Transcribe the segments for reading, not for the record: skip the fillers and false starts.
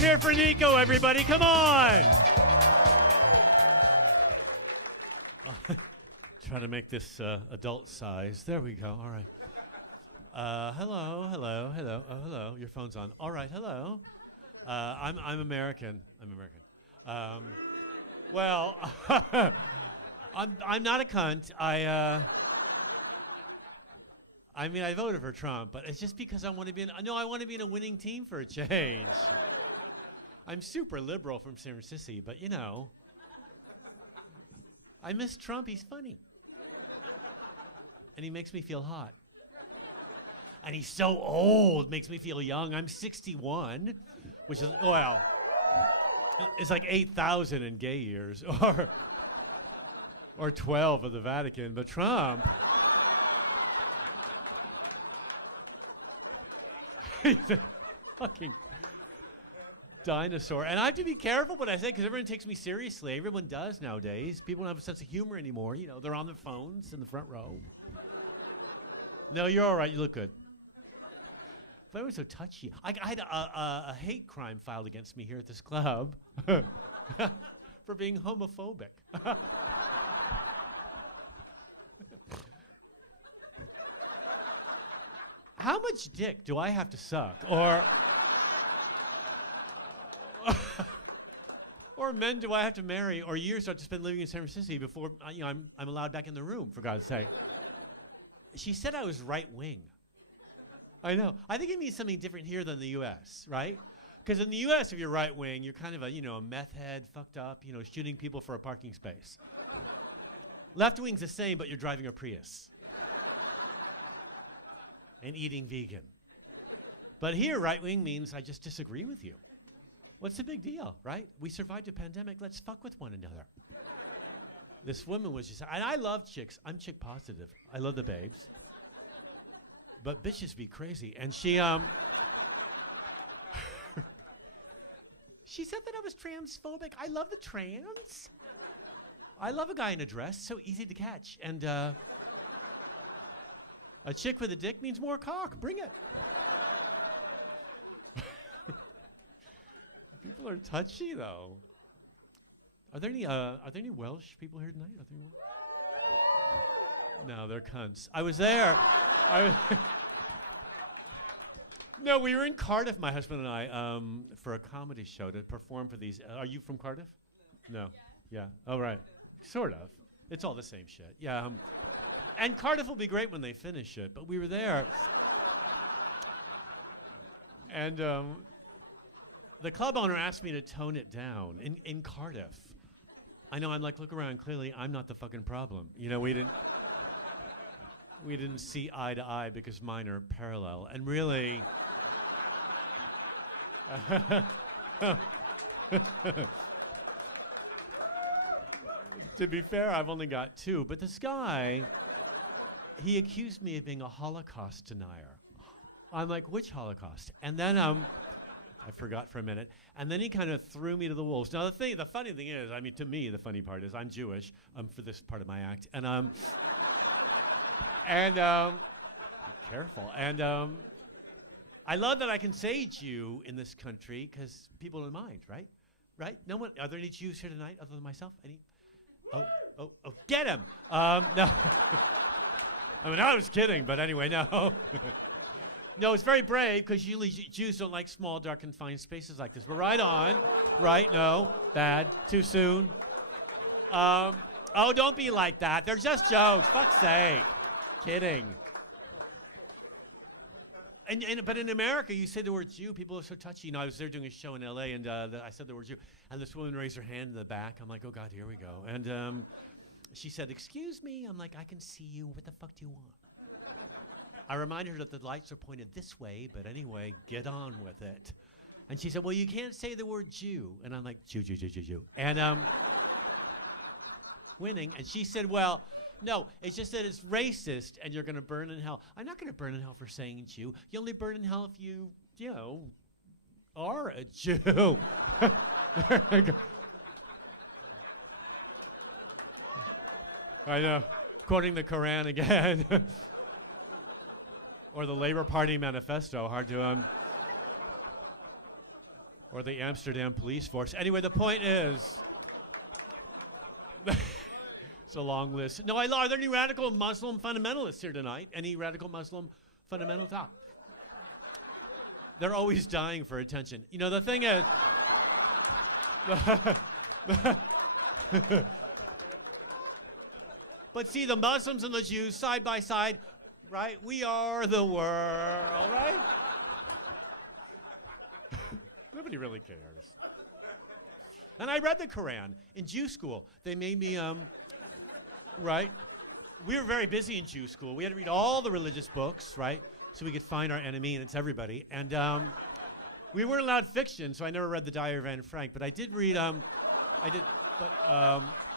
Here for Nico, everybody. Come on. Try to make this adult size. There we go. All right. Hello. Oh, hello. Your phone's on. All right. Hello. I'm American. Well, I'm not a cunt. I mean, I voted for Trump, but it's just because I want to be I want to be in a winning team for a change. I'm super liberal from San Francisco, but I miss Trump. He's funny. And he makes me feel hot. And he's so old, makes me feel young. I'm 61, which is, well, it's like 8,000 in gay years, or 12 of the Vatican. But Trump, he's a fucking dinosaur. And I have to be careful what I say because everyone takes me seriously. Everyone does nowadays. People don't have a sense of humor anymore. They're on their phones in the front row. No, you're all right. You look good. But I was so touchy. I had a hate crime filed against me here at this club for being homophobic. How much dick do I have to suck? Or men do I have to marry? Or years do I have to spend living in San Francisco before I'm allowed back in the room, for God's sake? She said I was right wing. I know. I think it means something different here than the U.S., right? Because in the U.S., if you're right wing, you're kind of a meth head, fucked up, shooting people for a parking space. Left wing's the same, but you're driving a Prius. And eating vegan. But here, right wing means I just disagree with you. What's the big deal, right? We survived a pandemic. Let's fuck with one another. This woman was just, and I love chicks. I'm chick positive. I love the babes. But bitches be crazy. And she she said that I was transphobic. I love the trans. I love a guy in a dress. So easy to catch. And a chick with a dick means more cock. Bring it. People are touchy, though. Are there any Welsh people here tonight? No, they're cunts. I was there. No, we were in Cardiff, my husband and I, for a comedy show to perform for these. Are you from Cardiff? No. Yeah. Oh, right. Sort of. It's all the same shit. Yeah. And Cardiff will be great when they finish it, but we were there. And the club owner asked me to tone it down in Cardiff. I know, I'm like, look around, clearly I'm not the fucking problem. We didn't see eye to eye because mine are parallel. And really, to be fair, I've only got two, but this guy, he accused me of being a Holocaust denier. I'm like, which Holocaust? And then I forgot for a minute. And then he kind of threw me to the wolves. Now, the funny thing is, to me, the funny part is I'm Jewish for this part of my act. And be careful. And I love that I can say Jew in this country because people don't mind, right? Right? No one. Are there any Jews here tonight other than myself? Any? Oh, get him! No. I was kidding, but anyway, no. No, it's very brave because usually Jews don't like small, dark, confined spaces like this. But right on. Right, no, bad, too soon. Oh, don't be like that. They're just jokes. Fuck's sake. Kidding. But in America, you say the word Jew, people are so touchy. I was there doing a show in L.A., and I said the word Jew. And this woman raised her hand in the back. I'm like, oh, God, here we go. And she said, excuse me. I'm like, I can see you. What the fuck do you want? I reminded her that the lights are pointed this way, but anyway, get on with it. And she said, well, you can't say the word Jew. And I'm like, Jew. And winning. And she said, well, no, it's just that it's racist and you're going to burn in hell. I'm not going to burn in hell for saying Jew. You only burn in hell if you are a Jew. I know. Quoting the Quran again. Or the Labor Party manifesto. Hard to or the Amsterdam police force. Anyway, the point is, it's a long list. No, are there any radical Muslim fundamentalists here tonight? Any radical Muslim fundamentalists? Ah. They're always dying for attention. You know, the thing is, but see, the Muslims and the Jews side by side, right? We are the world, right? Nobody really cares. And I read the Quran in Jew school. They made me, right? We were very busy in Jew school. We had to read all the religious books, right? So we could find our enemy, and it's everybody. And we weren't allowed fiction, so I never read the Diary of Anne Frank. But I did read, I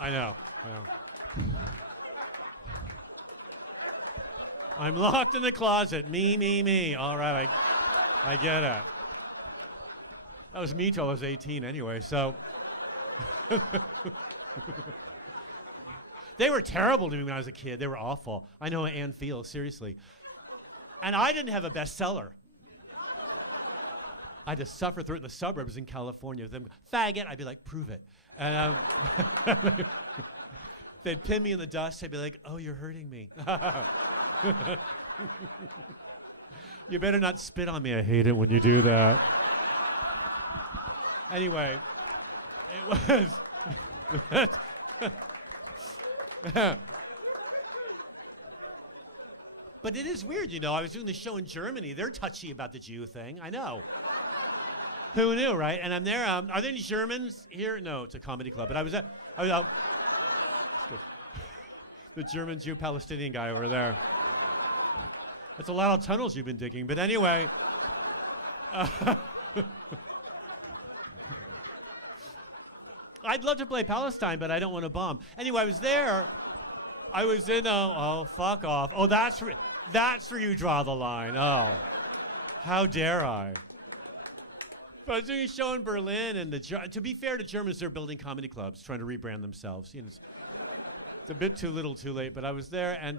know. I'm locked in the closet. Me. All right, I get it. That was me till I was 18 anyway, so. They were terrible to me when I was a kid. They were awful. I know how Anne feels, seriously. And I didn't have a bestseller. I had to suffer through it in the suburbs in California with them. Faggot. I'd be like, prove it. And they'd pin me in the dust. I'd be like, oh, you're hurting me. You better not spit on me. I hate it when you do that. Anyway, it was. But it is weird, you know. I was doing the show in Germany. They're touchy about the Jew thing. I know. Who knew, right? And I'm there. Are there any Germans here? No, it's a comedy club. But I was out. The German Jew Palestinian guy over there. That's a lot of tunnels you've been digging. But anyway. I'd love to play Palestine, but I don't want to bomb. Anyway, I was there. I was in, fuck off. Oh, that's where you draw the line. Oh, how dare I? But I was doing a show in Berlin, and to be fair to Germans, they're building comedy clubs, trying to rebrand themselves. You know, it's a bit too little, too late. But I was there, and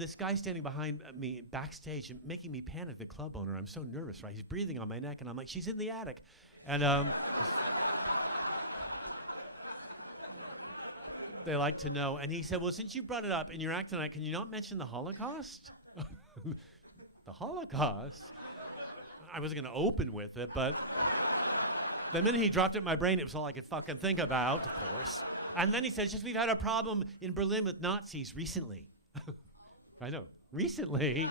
this guy standing behind me backstage and making me panic, the club owner. I'm so nervous, right? He's breathing on my neck, and I'm like, she's in the attic. And they like to know. And he said, well, since you brought it up in your act tonight, can you not mention the Holocaust? The Holocaust? I wasn't going to open with it, but the minute he dropped it in my brain, it was all I could fucking think about, of course. And then he said, just we've had a problem in Berlin with Nazis recently. I know, recently.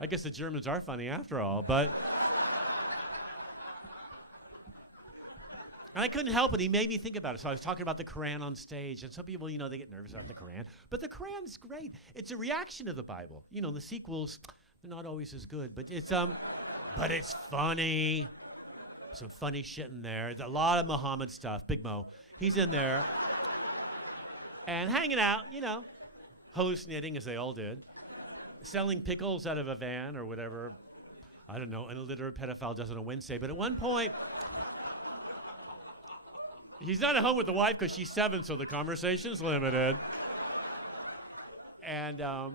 I guess the Germans are funny after all, but. And I couldn't help it. He made me think about it. So I was talking about the Quran on stage. And some people, you know, they get nervous about the Quran. But the Quran's great. It's a reaction to the Bible. You know, the sequels, they're not always as good. But it's funny. Some funny shit in there. There's a lot of Muhammad stuff. Big Mo. He's in there. And hanging out, you know, hallucinating as they all did. Selling pickles out of a van or whatever. I don't know. An illiterate pedophile does on a Wednesday. But at one point. He's not at home with the wife because she's 7, so the conversation's limited. And at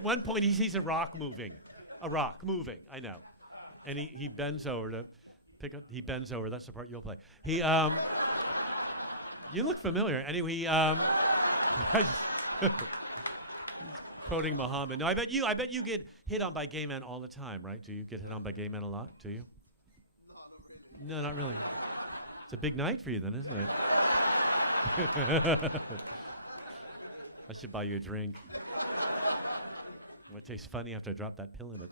one point, he sees a rock moving. I know. And he bends over to pick up. He bends over. That's the part you'll play. You look familiar. Anyway, he's quoting Muhammad. No, I bet you get hit on by gay men all the time, right? Do you get hit on by gay men a lot? Do you? No, not really. It's a big night for you then, isn't it? I should buy you a drink. It tastes funny after I drop that pill in it.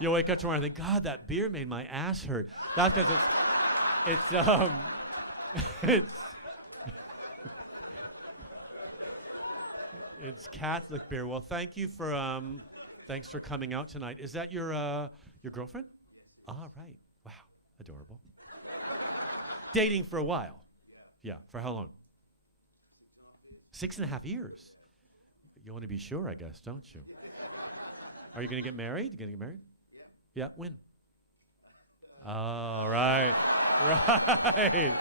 You'll wake up tomorrow and think, God, that beer made my ass hurt. That's because it's Catholic beer. Well, thank you for thanks for coming out tonight. Is that your girlfriend? All right. Wow. Adorable. Dating for a while. Yeah. For how long? 6.5 years. You want to be sure, I guess, don't you? Are you going to get married? You going to get married? Yeah. When? All right. Right.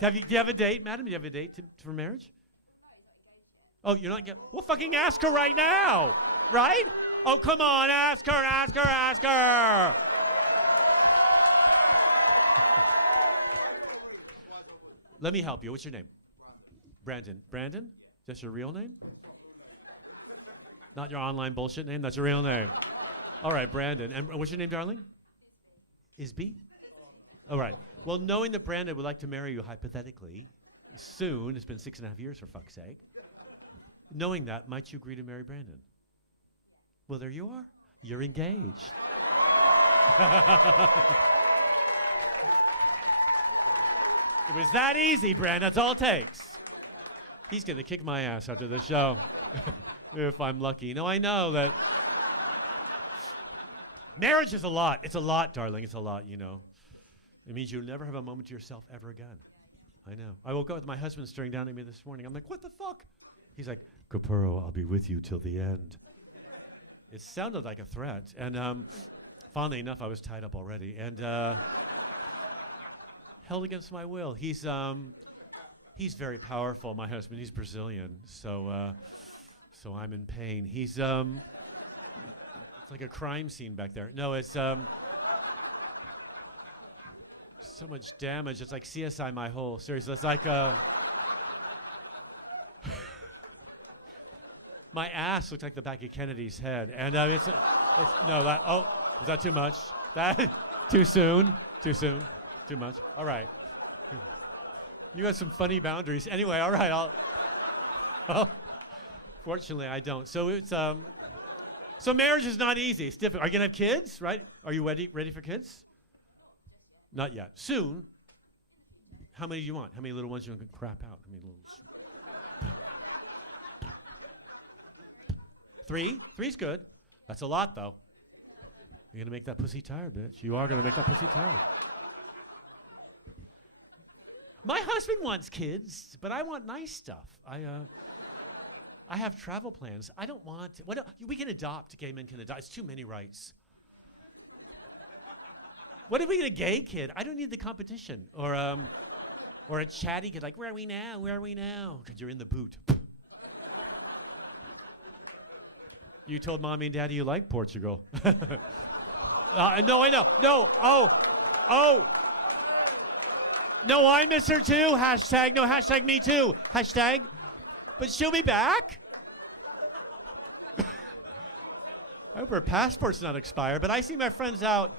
Do you have a date, madam? Do you have a date for marriage? Oh, you're not well, fucking ask her right now, right? Oh, come on, ask her, ask her, ask her. Let me help you. What's your name? Brandon. Brandon? That's your real name? Not your online bullshit name? That's your real name. All right, Brandon. And what's your name, darling? Isby? All right. Well, knowing that Brandon would like to marry you hypothetically soon, it's been 6.5 years for fuck's sake, knowing that, might you agree to marry Brandon? Well, there you are. You're engaged. It was that easy, Brandon. That's all it takes. He's going to kick my ass after the show. If I'm lucky. No, I know that marriage is a lot. It's a lot, darling. It's a lot, you know. It means you'll never have a moment to yourself ever again. I know. I woke up with my husband staring down at me this morning. I'm like, what the fuck? He's like, Capurro, I'll be with you till the end. It sounded like a threat. And funnily enough, I was tied up already. And held against my will. He's very powerful, my husband. He's Brazilian. So I'm in pain. He's it's like a crime scene back there. No, it's so much damage. It's like CSI My Hole. Seriously, it's like my ass looks like the back of Kennedy's head, and it's no that. Oh, is that too much? That too soon? Too soon? Too much? All right. You got some funny boundaries. Anyway, all right. I'll fortunately, I don't. So it's so marriage is not easy. It's difficult. Are you gonna have kids? Right? Are you ready for kids? Not yet. Soon. How many do you want? How many little ones you gonna crap out? How many little? Three? Three's good. That's a lot, though. You're gonna make that pussy tired, bitch. You are gonna make that pussy tired. My husband wants kids, but I want nice stuff. I have travel plans. I don't want. We can adopt. Gay men can adopt. It's too many rights. What if we get a gay kid? I don't need the competition. Or a chatty kid. Like, where are we now? Where are we now? Because you're in the boot. You told mommy and daddy you like Portugal. No, I know. No. Oh. No, I miss her too. Hashtag, no, hashtag me too. Hashtag. But she'll be back. I hope her passport's not expired, but I see my friends out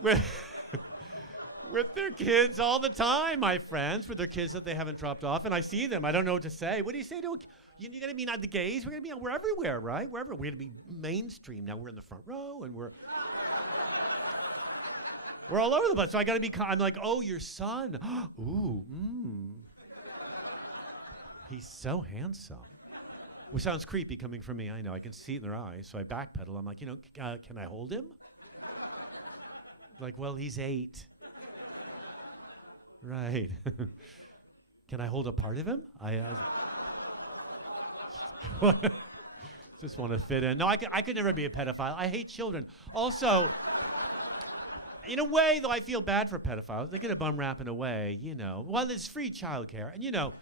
with their kids all the time, my friends, with their kids that they haven't dropped off, and I see them. I don't know what to say. What do you say to you're going to be not the gays? We're everywhere, right? We're going to be mainstream. Now we're in the front row, and we're all over the place. So I got to be, I'm like, oh, your son. Ooh, he's so handsome. Which sounds creepy coming from me. I know. I can see it in their eyes. So I backpedal. I'm like, can I hold him? Like, well, he's 8. Right. Can I hold a part of him? I just want to fit in. No, I could never be a pedophile. I hate children. Also, in a way, though, I feel bad for pedophiles. They get a bum rap in a way, Well, there's free childcare. And,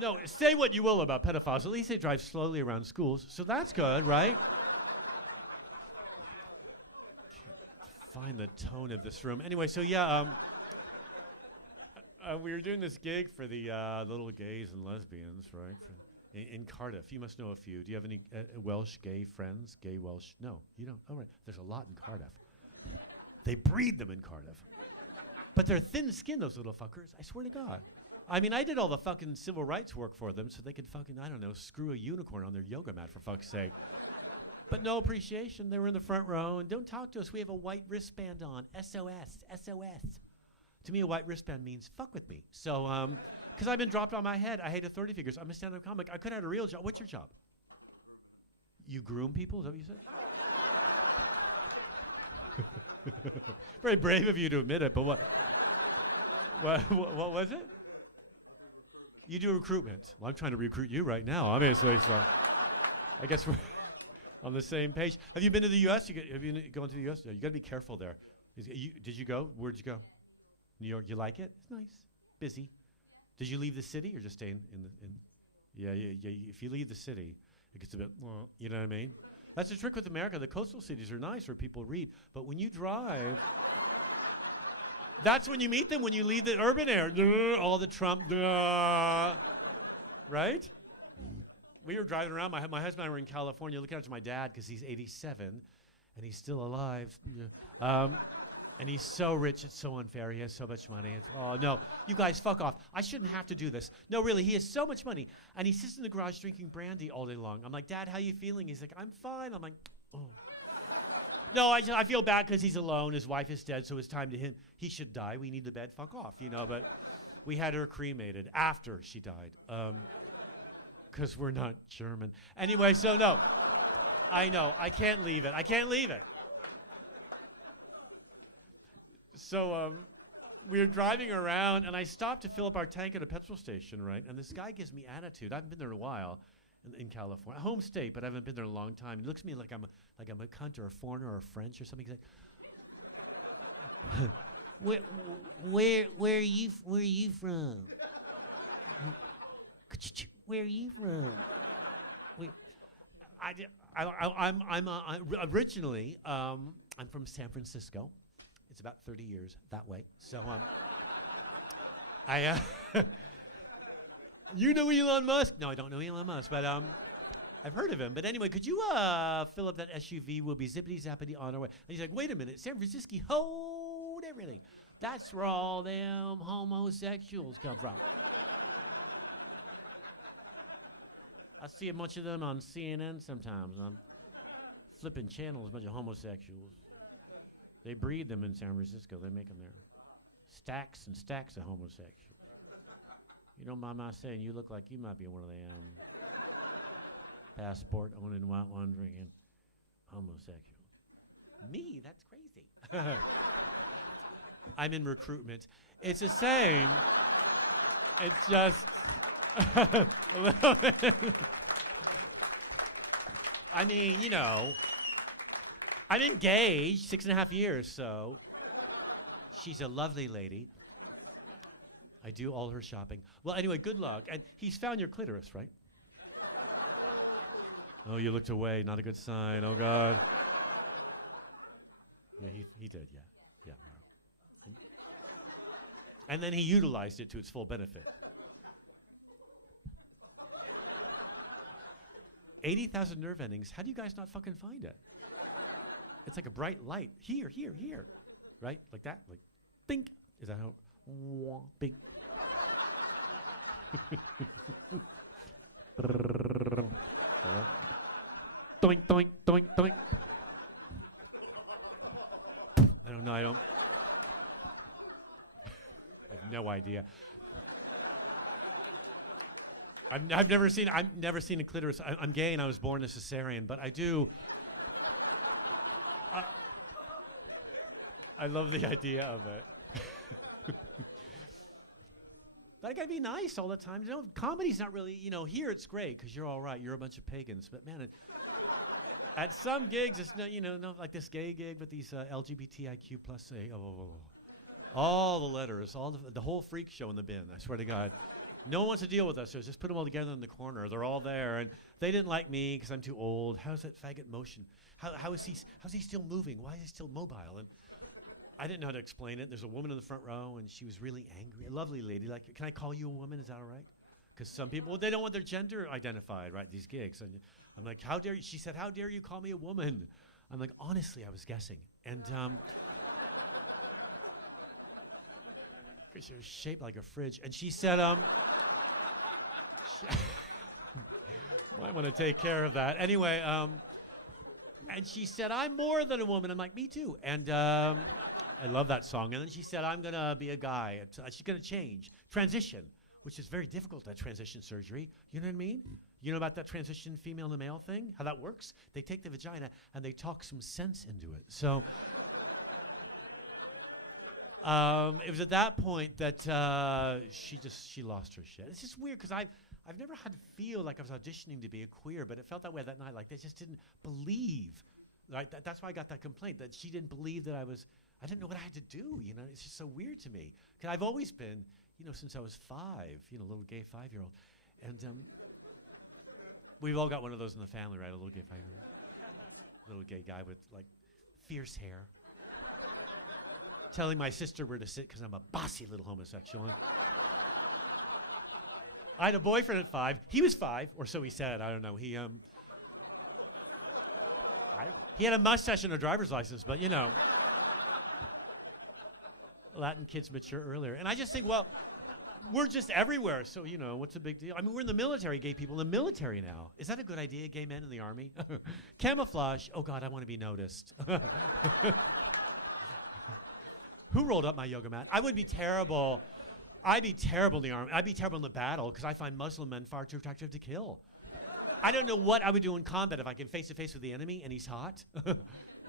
no, say what you will about pedophiles. At least they drive slowly around schools. So that's good, right? Can't find the tone of this room. Anyway, so yeah, we were doing this gig for the little gays and lesbians, right? In Cardiff. You must know a few. Do you have any Welsh gay friends? Gay Welsh? No, you don't. Oh, right. There's a lot in Cardiff. They breed them in Cardiff. But they're thin-skinned, those little fuckers. I swear to God. I mean, I did all the fucking civil rights work for them so they could fucking, I don't know, screw a unicorn on their yoga mat, for fuck's sake. But no appreciation. They were in the front row. And don't talk to us. We have a white wristband on. SOS. SOS. To me, a white wristband means fuck with me. So, because I've been dropped on my head. I hate authority figures. I'm a stand-up comic. I could have had a real job. What's your job? You groom people? Is that what you said? Very brave of you to admit it, but what was it? You do recruitment. Well, I'm trying to recruit you right now, obviously, so I guess we're on the same page. Have you been to the U.S.? Have you gone to the U.S.? No, you got to be careful there. Did you go? Where'd you go? New York. You like it? It's nice. Busy. Did you leave the city or just stay in? Yeah, if you leave the city, it gets a bit, you know what I mean? That's the trick with America. The coastal cities are nice where people read, but when you drive, that's when you meet them, when you leave the urban area. All the Trump, right? We were driving around. My husband and I were in California looking out to my dad because he's 87 and he's still alive. And he's so rich, it's so unfair. He has so much money. Oh, no, you guys, fuck off. I shouldn't have to do this. No, really, he has so much money. And he sits in the garage drinking brandy all day long. I'm like, Dad, how you feeling? He's like, I'm fine. I'm like, oh. No, I feel bad because he's alone. His wife is dead, so it's time to him. He should die. We need the bed. Fuck off, you know. But we had her cremated after she died because we're not German. Anyway, so no. I know. I can't leave it. I can't leave it. So we were driving around, and I stopped to fill up our tank at a petrol station, right? And this guy gives me attitude. I haven't been there in a while in California. Home state, but I haven't been there in a long time. He looks at me like I'm a cunt or a foreigner or French or something. He's like, where are you from? Where are you from? Originally, I'm from San Francisco. It's about 30 years that way. So you know Elon Musk? No, I don't know Elon Musk, but I've heard of him. But anyway, could you fill up that SUV? We'll be zippity zappity on our way. And he's like, wait a minute, San Francisco, hold everything. That's where all them homosexuals come from. I see a bunch of them on CNN sometimes. I'm flipping channels, a bunch of homosexuals. They breed them in San Francisco. They make them there. Stacks and stacks of homosexuals. You don't mind my saying you look like you might be one of them. Passport owning, white one drinking homosexuals. Me? That's crazy. I'm in recruitment. It's the same. It's just a little bit. I mean, you know, I'm engaged 6.5 years, so she's a lovely lady. I do all her shopping. Well, anyway, good luck. And he's found your clitoris, right? Oh, you looked away. Not a good sign. Oh, God. Yeah, he did, yeah. Yeah. And then he utilized it to its full benefit. 80,000 nerve endings. How do you guys not fucking find it? It's like a bright light. Here. Right? Like that? Like, bink. Is that how? Bink. Doink, doink, doink, doink. I don't know. I have no idea. I've never seen a clitoris. I'm gay and I was born a cesarean, but I do. I love the idea of it. But I gotta be nice all the time. You know, comedy's not really, you know, here it's great because you're all right. You're a bunch of pagans. But man, at some gigs, it's not, you know, like this gay gig with these LGBTIQ plus all the letters, all the whole freak show in the bin. I swear to God. No one wants to deal with us, so just put them all together in the corner. They're all there, and they didn't like me because I'm too old. How's that faggot motion? How's he still moving? Why is he still mobile? And I didn't know how to explain it. There's a woman in the front row, and she was really angry. A lovely lady. Like, can I call you a woman? Is that all right? Because some people, they don't want their gender identified, right, these gigs. And I'm like, how dare you? She said, how dare you call me a woman? I'm like, honestly, I was guessing. And because she was shaped like a fridge. And she said, might want to take care of that. Anyway, and she said, I'm more than a woman. I'm like, me too. And I love that song. And then she said, I'm going to be a guy. She's going to change. Transition, which is very difficult, that transition surgery. You know what I mean? You know about that transition female to male thing? How that works? They take the vagina and they talk some sense into it. So it was at that point that she lost her shit. It's just weird because I've never had to feel like I was auditioning to be a queer, but it felt that way that night. Like they just didn't believe. Right? That's why I got that complaint, that she didn't believe that I didn't know what I had to do. You know, it's just so weird to me. Because I've always been, you know, since I was 5, you know, little gay 5-year-old. And We've all got one of those in the family, right? A little gay fighter. Little gay guy with, like, fierce hair. Telling my sister where to sit because I'm a bossy little homosexual. I had a boyfriend at 5. He was 5, or so he said. I don't know. He had a mustache and a driver's license, but, you know. Latin kids mature earlier. And I just think, well, we're just everywhere, so, you know, what's the big deal? I mean, we're in the military, gay people in the military now. Is that a good idea, gay men in the army? Camouflage. Oh, God, I want to be noticed. Who rolled up my yoga mat? I would be terrible. I'd be terrible in the army. I'd be terrible in the battle because I find Muslim men far too attractive to kill. I don't know what I would do in combat if I can face to face with the enemy and he's hot.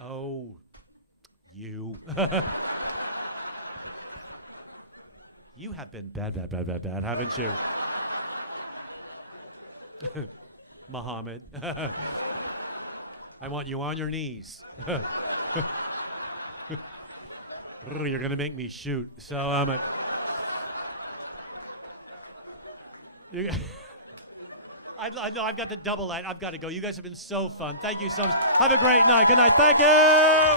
Oh, you. You have been bad, haven't you? Muhammad. I want you on your knees. You're going to make me shoot. So, I know I've got the double light. I've got to go. You guys have been so fun. Thank you so much. Have a great night. Good night. Thank you.